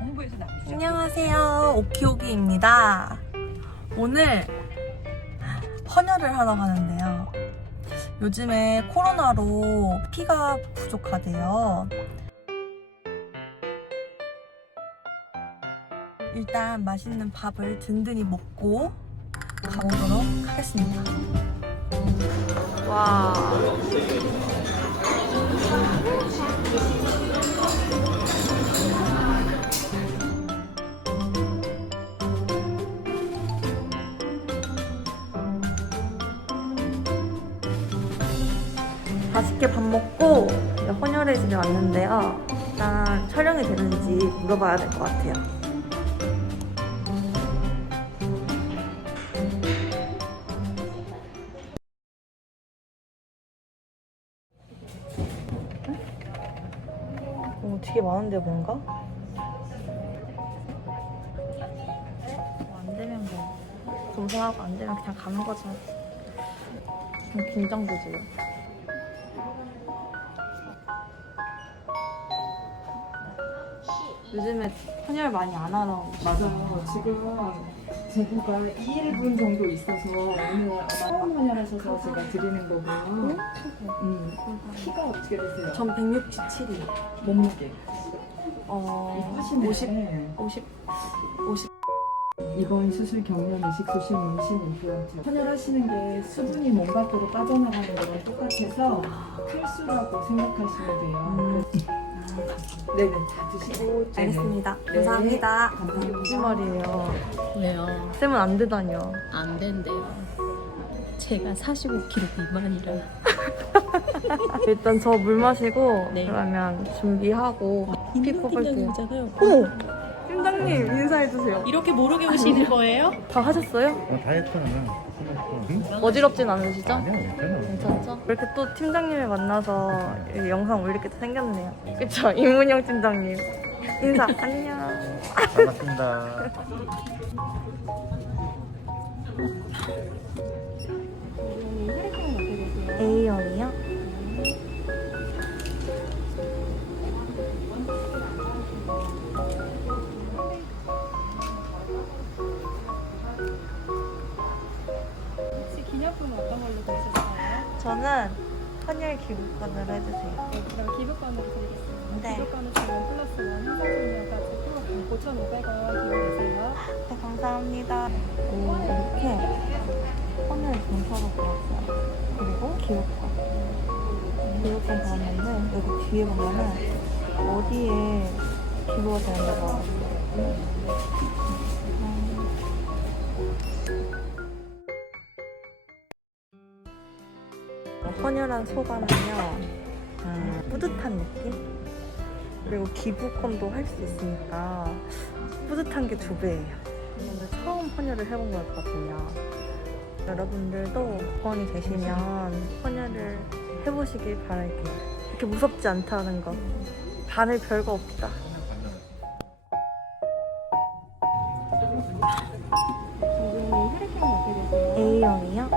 홍보해서 나오시죠. 안녕하세요. 오키오키입니다. 오늘 헌혈을 하러 가는데요. 요즘에 코로나로 피가 부족하대요. 일단 맛있는 밥을 든든히 먹고 가보도록 하겠습니다. 와. 맛있게 밥 먹고 헌혈의 집에 왔는데요. 일단 촬영이 되는지 물어봐야 될 것 같아요. 어, 되게 많은데 뭔가? 뭐안 되면 뭐 검사하고 안 되면 그냥 가는 거죠. 좀 긴장되지요. 요즘에 헌혈 많이 안 하러 맞아요. 지금 재고가 2일분 정도 있어서 오늘 아마 처음 환영하셔서 제가 드리는 거고요. 음, 키가 어떻게 되세요? 전 167이요. 몸무게. 어, 하시네. 50, 50, 50. 이번 수술 경련 이식 수술 문신 임플란트 헌혈하시는 게 수분이 몸 밖으로 빠져나가는 거랑 똑같아서 필수라고 생각하시면 돼요. 음, 네네 다 드시고 알겠습니다. 네. 감사합니다. 감사합니다. 무슨 말이에요? 왜요? 쌤은 안 되다뇨. 안 된대요. 제가 45kg 미만이라. 일단 저 물 마시고 네. 그러면 준비하고 피 뽑을게요. 오! 팀장님 인사해주세요. 이렇게 모르게 오시는 거예요? 다 하셨어요? 어, 다 했잖아. 응? 어지럽진 않으시죠? 아니야, 괜찮아. 괜찮죠? 이렇게 또 팀장님을 만나서 이 영상 올릴 게 생겼네요. 그쵸? 임문영 팀장님. 인사, 안녕. 반갑습니다. 저는 헌혈 기부권으로 해주세요. 네, 그럼 기부권으로 드리겠습니다. 네. 기부권은 지금 플러스 원 행사 중이어가지고 5,500원 기부해주세요. 네, 감사합니다. 오, 이렇게 헌혈 봉사로 받았어요. 그리고 기부권. 기부권 받았는데 여기 뒤에 보면은 어디에 기부가 되는지 알아요. 어, 헌혈한 소감은요 음, 뿌듯한 느낌? 그리고 기부권도 할 수 있으니까 뿌듯한 게 두 배예요. 오늘 처음 헌혈을 해본 거였거든요. 여러분들도 권이 되시면 헌혈을 해보시길 바랄게요. 이렇게 무섭지 않다는 거. 반을 별거 없다. A형이요?